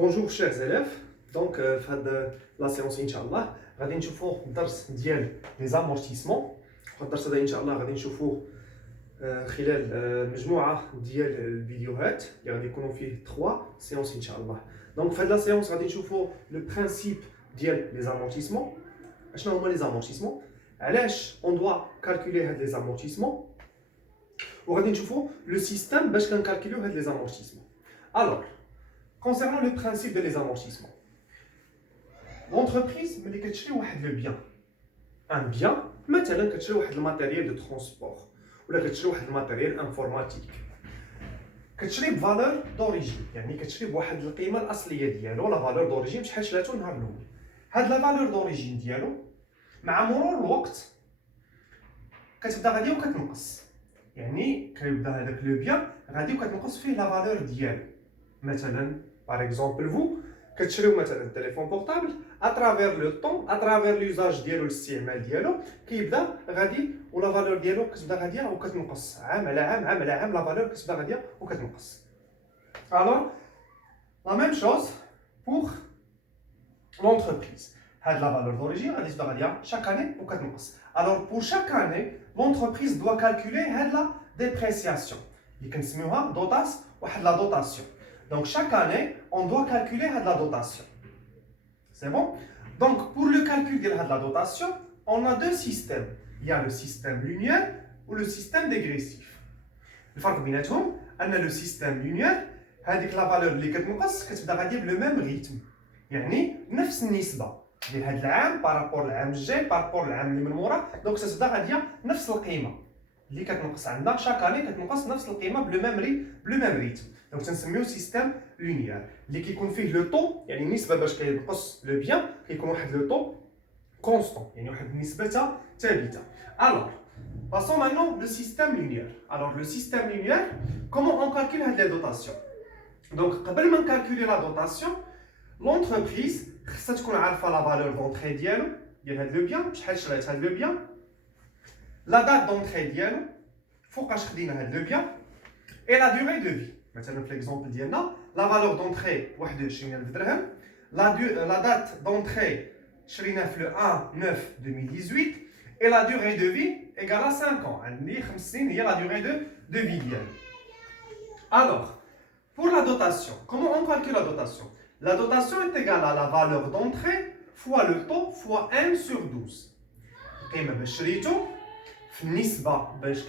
Bonjour chers élèves, donc la séance Inch'Allah, غادي نشوفوا الدرس ديال les amortissements. الدرس هذا Inch'Allah غادي نشوفوه خلال مجموعة ديال الفيديوهات اللي غادي يكونوا فيه 3 séances Inch'Allah. Donc في هذه la séance غادي نشوفوا le principe ديال les amortissements. شنو هما les amortissements؟ علاش on doit calculer هاد les amortissements؟ وغادي نشوفوا le système باش كنكالكوليو هاد les amortissements. Alors, concernant le principe de les amortissements, l'entreprise ملي كتشري واحد لو بيان ان بيان مثلا كتشري واحد الماتيريال دو ترونسبور ولا كتشري واحد الماتيريال انفورماتيك كتشري بفالور دوريجين يعني كتشري بواحد القيمه الاصليه ديالو لا فالور دوريجين بشحال شراتو النهار الاول هاد لا فالور دوريجين ديالو مع مرور الوقت كتبدا غادي وكتنقص يعني كيبدا هذاك لو بيان غادي وكتنقص فيه لا فالور ديالو مثلا par exemple vous كتشريو مثلا التليفون بورطابل اترافير لو طون اترافير لوزاج ديالو الاستعمال ديالو كيبدا غادي ولا فالور ديالو كتبدا غاديه وكتنقص عام على عام عام على عام لا فالور كتبدا غاديه وكتنقص. Alors la même chose pour l'entreprise. هاد لا فالور d'origine غادي تبدا غاديه chaque année وكتنقص. Alors pour chaque année l'entreprise doit calculer هاد لا dépréciation اللي كنسميوها دوطاس واحد لا دوطاسيون. Donc chaque année, on doit calculer la dotation. C'est bon? Donc pour le calcul de la dotation, on a deux systèmes. Il y a le système linéaire ou le système dégressif. الفرق بيناتهم أن le système linéaire هذيك la valeur اللي كتنقص كتبدا غادية بلو ميم ريتم. يعني نفس النسبة ديال هذا العام بارابور العام الجاي بارابور العام اللي من موراه، دونك كتبدا غادية نفس القيمة اللي كتنقص عندنا شاك اني كتنقص نفس القيمة بلو ميم ريتم. دونك تنسميو سيستيم لينيير اللي كيكون فيه لو طو يعني النسبه باش كينقص لو بيان كيكون واحد لو طو كونستون يعني واحد النسبه ثابته. الوغ باسون مانون لو سيستيم لينيير. الوغ لو سيستيم لينيير كومون اون كالكول هاد لي دوطاسيون. دونك قبل ما نكالكولي لا دوطاسيون لونتربريز خصها تكون عارفه لا فالور دونطري ديال هاد لو بيان شحال شرات هاد لو بيان لا دات دونطري ديالو فوقاش خدينا هاد لو بيان اي لا ديوري دو في. مثلا في ليكزومبل ديالنا لا فالور دونطري 21000 درهم لا دات دونطري شرينا في لو 1 9 2018 اي لا ديوري دو في ايغال 5 ans عندي 5 سنين هي لا ديوري دو في ديالو. Alors pour la dotation, comment on calcule la dotation? La dotation est égale à la valeur d'entrée fois le taux fois 1 sur 12. القيمه باش شريتو في النسبه باش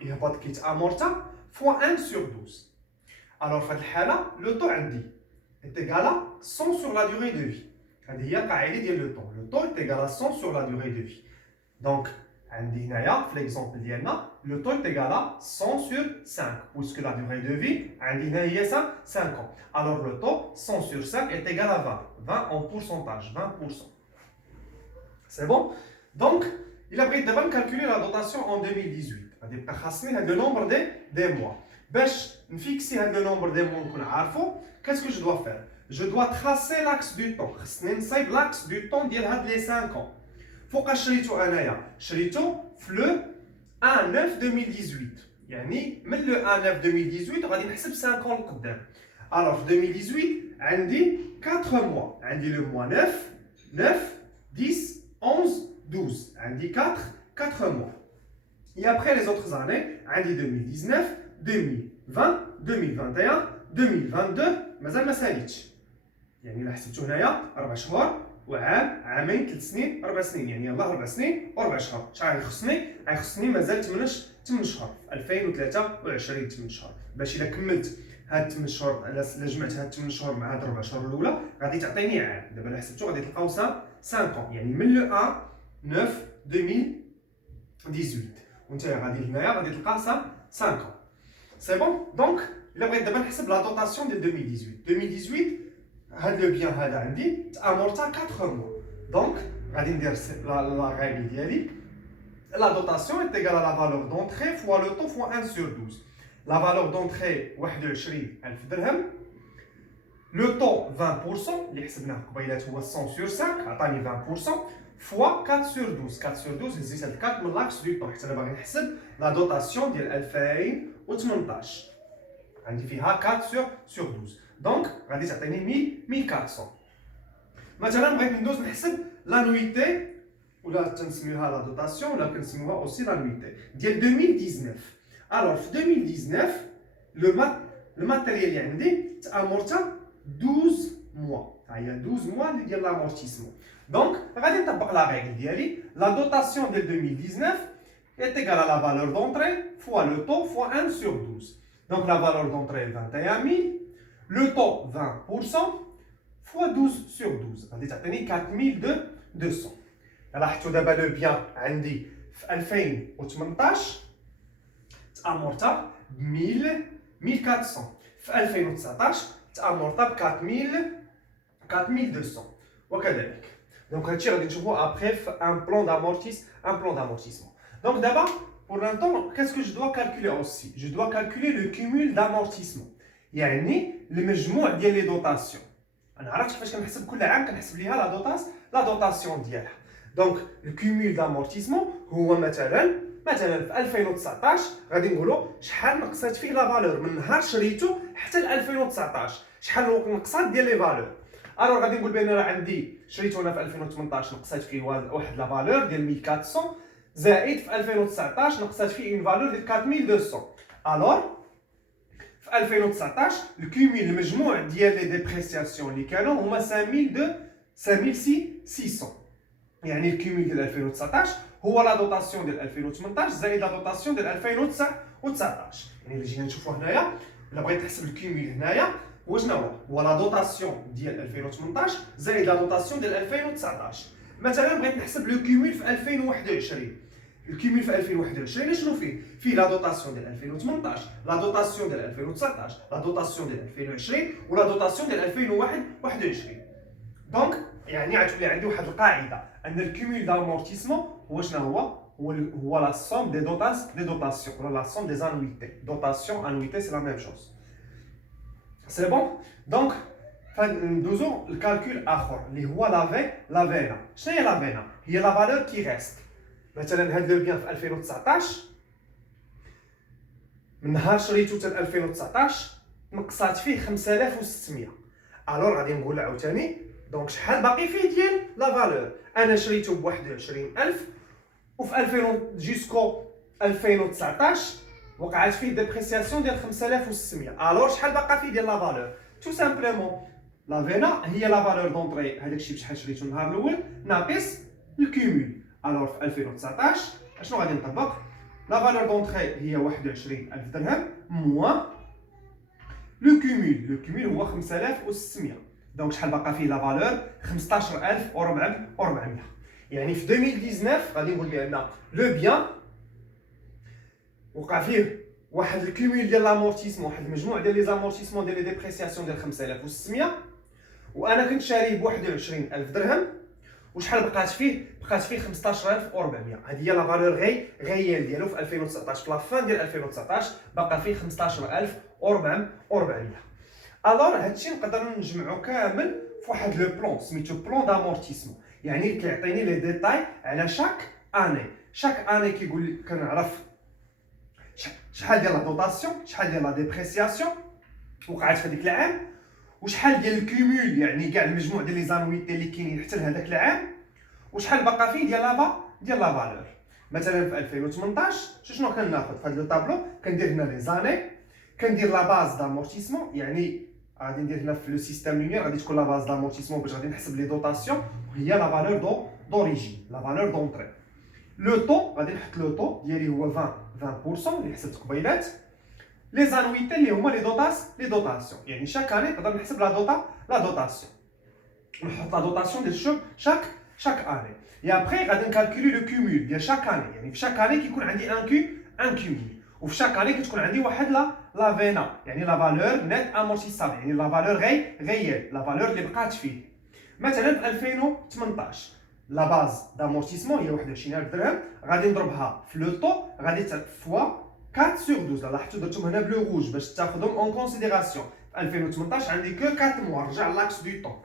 كيهبط كيتامورتا fois 1 sur 12. Alors في هذه الحالة لو طو عندي est égal à 100 sur la durée de vie. هذه هي القاعدة ديال لو طو. لو طو est égal à 100 sur la durée de vie. Donc عندي هنايا في ليكزومبل ديالنا لو طو est égal à 100 sur 5 puisque la durée de vie عندي هنا هي 5 ans. Alors le taux 100 sur 5 est égal à 20 en pourcentage 20%. C'est bon? Donc il a pris d'abord calculer la dotation en 2018. غادي يبقى خاصني هذا لو نومبر دي موا. باش نفيكسي هذا لو نومبر دي موا نكون عارفو كاسكو جو دوا فير جو دوا تراسي لاكس دو طون. خصني نصايب لاكس دو طون ديال هاد لي 5 ans. فوقاش شريتو انايا شريتو في لو 1 9 2018 يعني من لو 1 9 2018 غادي نحسب 5 ans لقدام. الوغ في 2018 عندي 4 موا عندي لو موا 9 10 11 12 عندي 4 mois. Et après les autres années, عندي 2019 2020 2021 2022 مازال ما ساليتش. يعني الا حسبتو هنايا 4 شهور وعام عامين 3 سنين 4 سنين يعني يلاه 4 سنين و4 شهور. شحال غيخصني مازال 8 شهور 2023 8 شهور باش الا كملت هاد 8 شهور الا جمعت هاد 8 شهور مع هاد 4 شهور الاولى غادي تعطيني عام. دابا الا حسبتو غادي تلقاو 5 ans يعني من لو 1 9 2018 وانت غادي هنايا غادي تلقى 5 ans. سي بون. دونك الا بغيت دابا نحسب لا دوطاسيون ديال 2018 هاد لو بيان هذا عندي امورتا 4 موا. دونك غادي ندير لا ريغل ديالي لا دوطاسيون est égale à la valeur d'entrée fois le taux fois 1 sur 12. La valeur d'entrée 21000 درهم لو طو 20% اللي حسبناه قبيلات هو 100 sur 5 عطاني 20% fois 4 sur 12. 4 sur 12 هزيت هاد 4 من لاكس دو طون حيت انا باغي نحسب لا دوطاسيون ديال 2018 عندي فيها 4 sur 12. دونك غادي تعطيني 1400. مثلا بغيت ندوز نحسب لانويتي ولا تنسميوها لا دوتاسيون ولا كنسميوها اوسي لانويتي ديال 2019. الوغ في 2019 لو ماتيريال اللي عندي تامورتا 12 موا، ها هي 12 موا اللي ديال لامورتيسمون. دونك غادي نطبق لا ريغل ديالي، لا دوتاسيون ديال 2019 est égale à la valeur d'entrée fois le taux fois 1 sur 12. Donc la valeur d'entrée est 21 000, le taux 20% fois 12 sur 12. غادي تعطيني 4200. لاحظتوا دابا لو بيان عندي في 2018 تامورتا ب 1400، في 2019 تامورتا ب 4200 وكذلك. دونك هادشي غادي نشوفو ابخي في ان بلان d'amortissement. Donc d'abord, pour l'instant, qu'est-ce que je dois calculer aussi? Je dois calculer le cumul d'amortissement. يعني المجموع ديال لي دوتاسيون. انا عرفت كيفاش كنحسب كل عام كنحسب ليها لا دوتاسيون ديالها. دونك الكومول دامورتيسمون هو مثلا في 2019 غادي نقولوا شحال نقصات فيه لا فالور من نهار شريته حتى ل 2019، شحال نقصات ديال لي فالور. الوغ غادي نقول بان راه عندي شريته انا في 2018 نقصات فيه واحد لا فالور ديال 1400 زائد في 2019 نقصات فيه اون فالور ديال 4200. الوغ في 2019 الكومول المجموع ديال لي ديبريسياسيون اللي كانوا هما 5600. يعني الكومول ديال 2019 هو لا دوتاسيون ديال 2018 زائد لا دوتاسيون ديال 2019. يعني الا جينا نشوفوا هنايا الا بغيت نحسب الكومول هنايا هو شنو هو لا دوتاسيون ديال 2018 زائد لا دوتاسيون ديال 2019. مثلا بغيت نحسب لو كومول في 2021. الكومول في 2021 شنو فيه؟ فيه لا دوتاسيون ديال 2018، لا دوتاسيون ديال 2019، لا دوتاسيون ديال 2020 ولا دوتاسيون ديال 2021. دونك يعني غتولي عندي واحد القاعده ان الكومول دامورتيسمون هو شنو هو لا سوم دي دوتاسيون ولا لا سوم دي انويتي. دوتاسيون انويتي سي لا ميم شوز. سي بون. دونك ندوزو الكالكول اخر اللي هو لا فينا. شنو هي لا فينا؟ هي لا فالور كي ريست. مثلا هاد لو بيان في 2019 من نهار شريتو حتى 2019 نقصات فيه 5600. الوغ غادي نقول عاوتاني دونك شحال باقي فيه ديال لا فالور. انا شريته ب 21000 وفي 2000 جيسكو 2019 وقعت فيه ديبريسياسيون ديال 5600. الوغ شحال باقا فيه ديال لا فالور؟ تو سامبلومون لا فينا هي لا فالور دونطري، هذاك الشيء بشحال شريتو النهار الاول ناقص الكومول. الوغ في 2019 اشنو غادي نطبق؟ لا فالور دونطري هي 21000 درهم موان لو كومول هو 5600. دونك شحال باقا فيه لا فالور؟ 15400. يعني في 2019 غادي نقول بان لو بيان وقع فيه واحد الكومول ديال لامورتيسمون، واحد المجموع ديال لي زامورتيسمون ديال لي ديبريسياسيون ديال 5600 وانا كنت شاريه ب 21000 درهم. وشحال بقات فيه؟ بقات فيه 15400. هذه هي لا فالور غيال ديالو في 2019. في لافان ديال 2019 باقا فيه 15400. الوغ هادشي نقدر نجمعو كامل في واحد لو بلون سميتو بلون دامورتيسمون، يعني كيعطيني لي ديتاي على شاك اني كيقول لي كنعرف شحال ديال لا دوتاسيون، شحال ديال لا ديبريسياسيون وقعت في هذيك العام، وشحال ديال الكومول يعني كاع المجموع ديال لي زانويتي اللي كاينين حتى لهذاك العام، وشحال باقا فيه ديال لا فالور. مثلا في 2018 شنو كناخذ في هذا الطابلو؟ كندير هنا لي زاني، كندير لا باز دامورتيسمون، يعني غادي ندير هنا في لو سيستيم لوميير غادي تكون لا باز دامورتيسمون باش غادي نحسب لي دوتاسيون وهي لا فالور دوريجين، لا فالور دونطري. لو طو غادي نحط لو طو ديالي هو 20% اللي حسبت قبيلات. لي زانويتي اللي هما لي دوتاسيون، يعني شاك اني نقدر نحسب لا دوتاسيون، نحط لا دوتاسيون ديال شاك اني. يا ابخي غادي نكالكولي لو كومول ديال شاك اني، يعني في شاك اني كيكون عندي ان كومول، وفي شاك اني كتكون عندي واحد لا فينا، يعني لا فالور نيت امورتيسابل، يعني لا فالور غيال لا فالور اللي بقات فيه. مثلا في 2018 لا باز دامورتيسمون هي 21000 درهم، غادي نضربها في لو طو غادي فوا 4 sur 12. لاحظتوا درتهم هنا بلو روج باش تاخذهم اون كونسيديراسيون. في 2018 عندي كو 4 موا، رجع لاكس دو طون.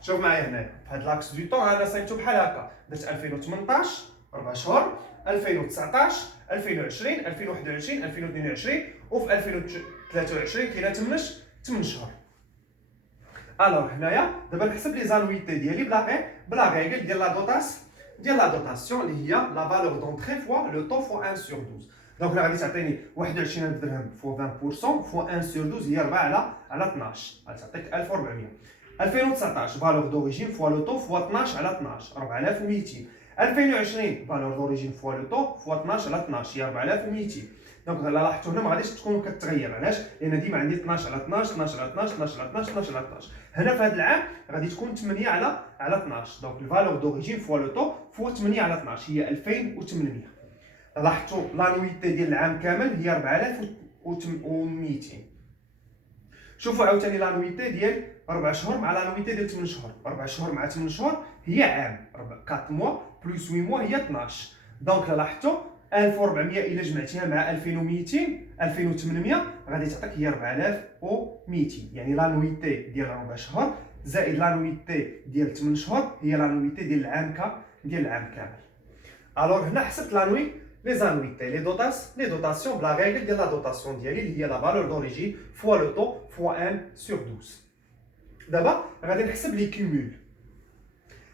شوف معايا هنايا في هاد لاكس دو طون انا صايبتو بحال هكا، درت 2018 4 شهور، 2019 2020 2021 2022 وفي 2023 كاينه 8 شهور. الوغ هنايا دابا نحسب لي زانويتي ديالي بلا ريغل ديال لا دوتاسيون اللي هي لا فالور دونطري فوا لو طو فوا 1 سور 12. دونك هنا غادي تعطيني 21,000 درهم فوا 20% فوا 1 سور 12 هي 4 على 12 غتعطيك 1400. 2019 فالور دوريجين فوا لو طو فوا 12 على 12 4200. 2020 فالور دوريجين فوا لو طو فوا 12 على 12 هي 4200. دونك لاحظتوا هنا ما غاديش تكون كتغير، علاش؟ لان ديما عندي 12 على 12 12 على 12 12 على 12 12 على 12. هنا في هذا العام غادي تكون 8 على 12. دونك الفالور دوريجين فوا لو طو فوا 8 على 12 هي 2800. لاحظتوا لانويتي ديال العام كامل هي 4200. شوفوا عاوتاني لانويتي ديال 4 شهور مع لانويتي ديال 8 شهور. 4 شهور مع 8 شهور هي عام، 4 موا بلس 8 موا هي 12. دونك لاحظتوا 1400 الى جمعتيها مع 2200 2800 غادي تعطيك هي 4200. يعني لانويتي ديال 4 شهور زائد لانويتي ديال 8 شهور هي لانويتي ديال العام كامل. الوغ هنا حسبت لانوي لي زانويتي لي دوتاسيون بلا ريغل ديال لا دوتاسيون ديالي اللي هي لا فالور دوريجين فوا لو طو فوا 1 سور 12. دابا غادي نحسب لي كومول.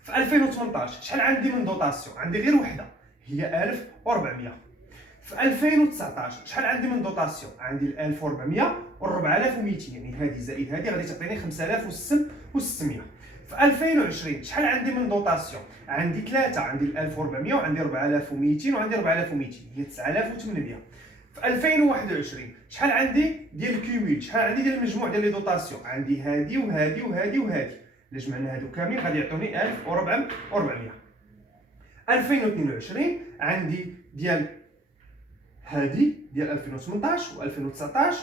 في 2018 شحال عندي من دوتاسيون؟ عندي غير وحده هي 1400. في 2019 شحال عندي من دوتاسيون؟ عندي 1400 و 4200، يعني هذه زائد هذه غادي تعطيني 5600. في 2020 شحال عندي من دوتاسيون؟ عندي 3، عندي 1400 وعندي 4200 وعندي 4200 هي 9800. في 2021 شحال عندي ديال الكومول؟ شحال عندي ديال المجموع ديال لي دوتاسيون؟ عندي هذه وهذه وهذه وهذه، الا جمعنا هادو كاملين غادي يعطوني 1400. 2022 عندي ديال هذه ديال 2018 و2019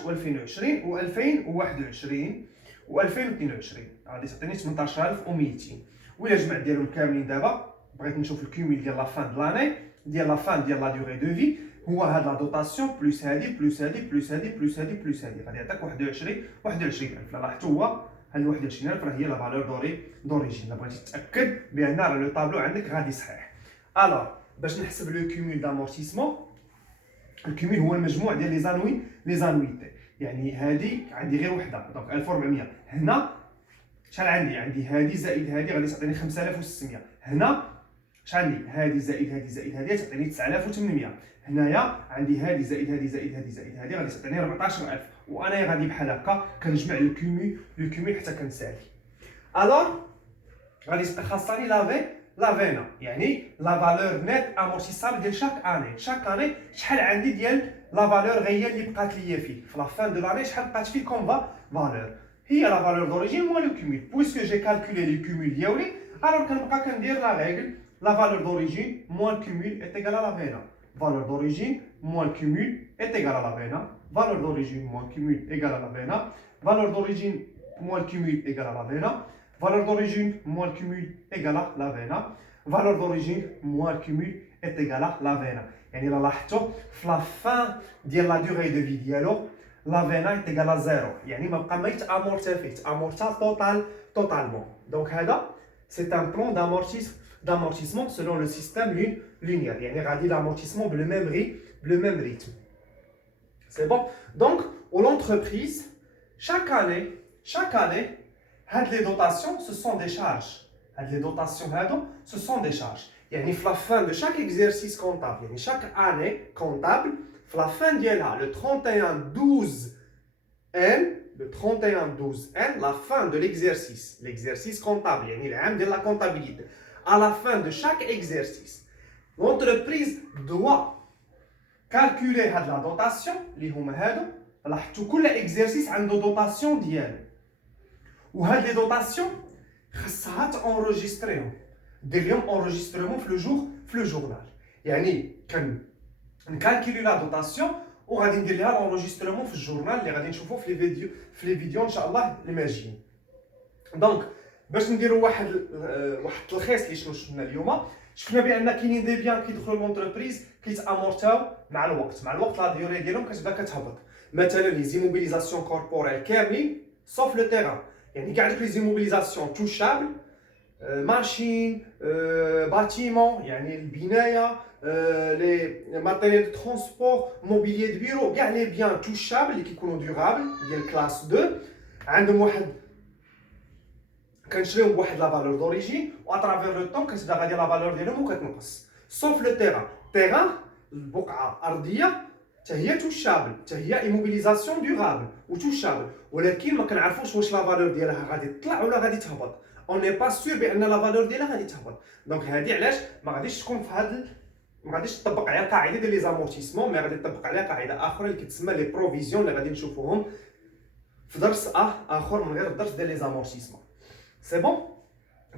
و2020 و2021 و2022 غادي تعطيني 18200. وإلا جمعت ديالهم كاملين دابا بغيت نشوف الكومول ديال لا فان دو لاني ديال لا فان ديال لا دوغي دو في هو هاد لا دوتاسيون بلس هادي بلس هادي بلس هادي بلس هادي بلس هادي غادي يعطيك 21000. لاحظتوا هو هاد 21000 راه هي لا فالور دوريجين. الا بغيتي تاكد بان راه لو طابلو عندك غادي صحيح. الوغ باش نحسب لو كومول دامورتيسمون، الكومول هو المجموع ديال لي زانويتي. يعني هادي عندي غير وحده دونك 1400. هنا شحال عندي هادي زائد هادي غادي تعطيني 5600. هنا شحال عندي هادي زائد هادي زائد هادي تعطيني 9800. هنايا عندي هادي زائد هادي زائد هادي زائد هادي غادي تعطيني 14000. وانا غادي بحال هكا كنجمع لو كومول حتى كنسالي. الوغ غادي تبقى خاصني لا فينا، يعني لا فالور نيت امورتيسابل ديال شاك اني شحال عندي ديال لا فالور غيا اللي بقات ليا فيه في لا فان دو لاني، شحال بقات فيه كوم فالور هي لا فالور دوريجين موان لو كومول. بويسكو جي كالكولي لي كومول ديالي الوغ كنبقى كندير لا ريغل لا فالور دوريجين موان كومول est égal à la فينا. valeur d'origine moins cumul est égal à la vena. Valeur d'origine moins cumul égale à la vena. Valeur d'origine moins cumul égale à la vena. Valeur d'origine moins cumul égale à la vena. Valeur d'origine moins cumul est égale à la vena. يعني لا لاحظتوا في لا فان ديال لا دوغي دو في ديالو لا فينا est égale à 0، يعني ما بقى ما يتامورتا فيه، تامورتا totalement. Donc هذا c'est un plan d'amortissement selon le système linéaire. يعني غادي l'amortissement le même rythme. C'est bon. Donc pour l'entreprise chaque année هاد les dotations ce sont des charges. هاد les dotations هادو ce sont des charges. يعني في la fin de chaque exercice comptable، يعني chaque année comptable في la fin ديالها le 31/12 N le 31/12 N la fin de l'exercice comptable يعني العام ديال la comptabilité. À la fin de chaque exercice, l'entreprise doit calculer la dotation اللي هما هادو. لاحظتوا كل exercice عنده dotation ديالو، وهاد لي دوطاسيون خاصها تانجستريهم، دير لهم انجسترمون في لو جورنال. يعني نكالكولي لا دوطاسيون وغادي ندير لها الانجسترمون في الجورنال اللي غادي نشوفوه في لي فيديو ان شاء الله اللي جايين. دونك باش نديروا واحد التلخيص اللي شفنا اليوم، شفنا بان كاينين دي بيان كيدخلوا لونتربريز كيتامورتاو مع الوقت لا ديوري ديالهم كتبدا كتهبط. مثلا لي زيموبيليزاسيون كوربوريل كاملين سوف لو تيران، يعني كاع دوك لي زيموبيليزاسيون توشابل، ماشين، باتيمون يعني البنايه، لي ماتيريال دو ترونسبور، موبيليي دو بيرو، كاع لي بيان توشابل اللي كيكونوا دورابل ديال كلاس 2 عندهم واحد كنشريهم بواحد لا فالور دوريجين و اترافير لو طون كتبدا غادي لا فالور ديالهم وكتنقص سوف لو تيغان البقعه ارضيه حتى هي توشابل حتى هي ايموبيليزاسيون ديورابل وتوشابل ولكن ما كنعرفوش واش لا فالور ديالها غادي تطلع ولا غادي تهبط اون ني با سور بان لا فالور ديالها غادي تهبط دونك هذه علاش ما غاديش تكون في هذا ما غاديش تطبق عليها قاعده ديال لي زامورتيسمون مي غادي تطبق عليها قاعده اخرى اللي كتسمى لي بروفيزيون اللي غادي نشوفوهم في درس اخر من غير الدرس ديال لي زامورتيسمون سي بون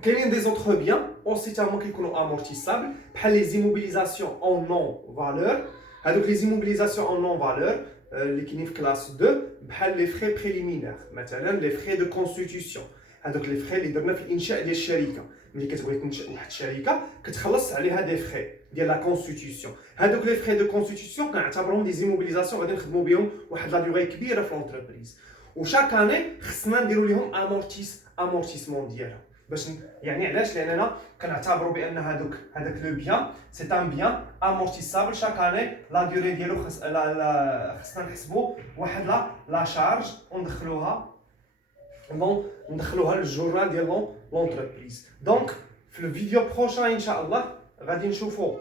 كاينين دي زوتر بيان اوسي تا هما كيكونوا امورتيسابل بحال لي زيموبيليزاسيون اون نون فالور هذوك لي زيموبيليزاسيون اون نون فالور اللي كاينين في كلاس 2 بحال لي فري بريليمينير مثلا لي فري دو كونستيتيوسيون هذوك لي فري اللي درنا في الانشاء ديال الشركه ملي كتبغي تنشئ واحد الشركه كتخلص عليها دي فري ديال لا كونستيتيوسيون هذوك لي فري دو كونستيتيوسيون كنعتبرهم دي زيموبيليزاسيون غادي نخدموا بهم واحد لا ديوغي كبيره في لونتربريز وشاك اني خصنا نديروا لهم امورتيسمون ديالهم باش يعني علاش لاننا كنعتبروا بان هذاك لو بيان سي ان بيان امورتيسابل شاك اني لا ديوري ديالو خصنا نحسبوا واحد لا شارج وندخلوها للجورنال ديال لونتربريز دونك في الفيديو بروشان ان شاء الله غادي نشوفوا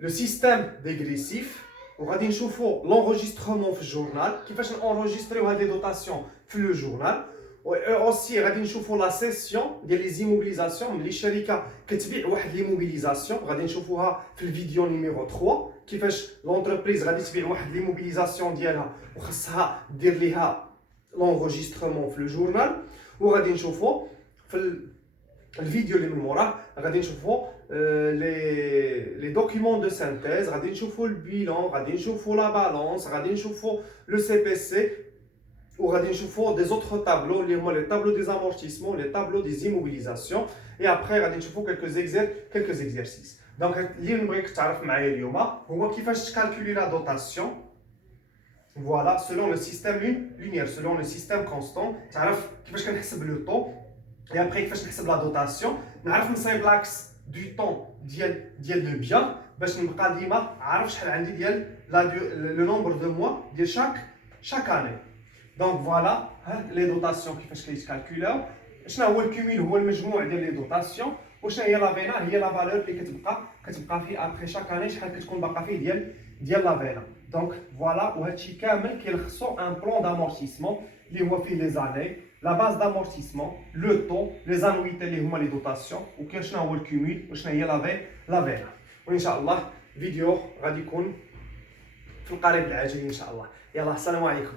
لو سيستيم ديغريسيف وغادي نشوفوا لونجسترومون في الجورنال كيفاش نونجستريو هاد لي دوطاسيون في لو جورنال و اوسي غادي نشوفوا لا سيسيون ديال لي زيموبيليزاسيون ملي الشركه كتبيع واحد ليموبيليزاسيون غادي نشوفوها في الفيديو نيميرو 3 كيفاش لونتربريز غادي تبيع واحد ليموبيليزاسيون ديالها وخصها دير ليها لونجسترومون في لو جورنال وغادي نشوفوا في الفيديو اللي من موراه غادي نشوفوا لي دوكيومون دو سانتيز غادي نشوفوا البيلون غادي نشوفوا لا بالانس غادي نشوفوا لو سي بي سي وغادي نشوفوا دي زوتر طابلو اللي هما لي طابلو دي زامورتيسمون لي طابلو دي زيموبيليزاسيون اي ابري غادي نشوفوا كلكو زيكزارسيس دونك اللي نبغيك تعرف معايا اليوم هو كيفاش تكالكولي لا دوطاسيون فوالا سولون لو سيستيم لينيير سولون لو سيستيم كونستون تعرف كيفاش كنحسب لو طو et après كيفاش نحسب لا دوطاسيون نعرف نصايب لاكس دو طون ديال لو بيان باش نبقى ديما عارف شحال عندي ديال لو نومبر دو موا ديال شاك اني دونك فوالا ها لي دوطاسيون كيفاش كيتكالكولاو شنو هو الكوميل هو المجموع ديال لي دوطاسيون وشنو هي لا فينا هي لا فالور اللي كتبقى فيه ابري شاك اني شحال كتكون باقا فيه ديال لا فينا دونك فوالا وهادشي كامل كيلخصو ان بلان دامورتيسمون اللي هو فيه لي زاني la base d'amortissement, le taux, les annuités اللي هما les dotations وشنو هو الكوميل وشنو هي لا فينا وان شاء الله فيديو غادي يكون في القريب العاجل ان شاء الله يلا السلام عليكم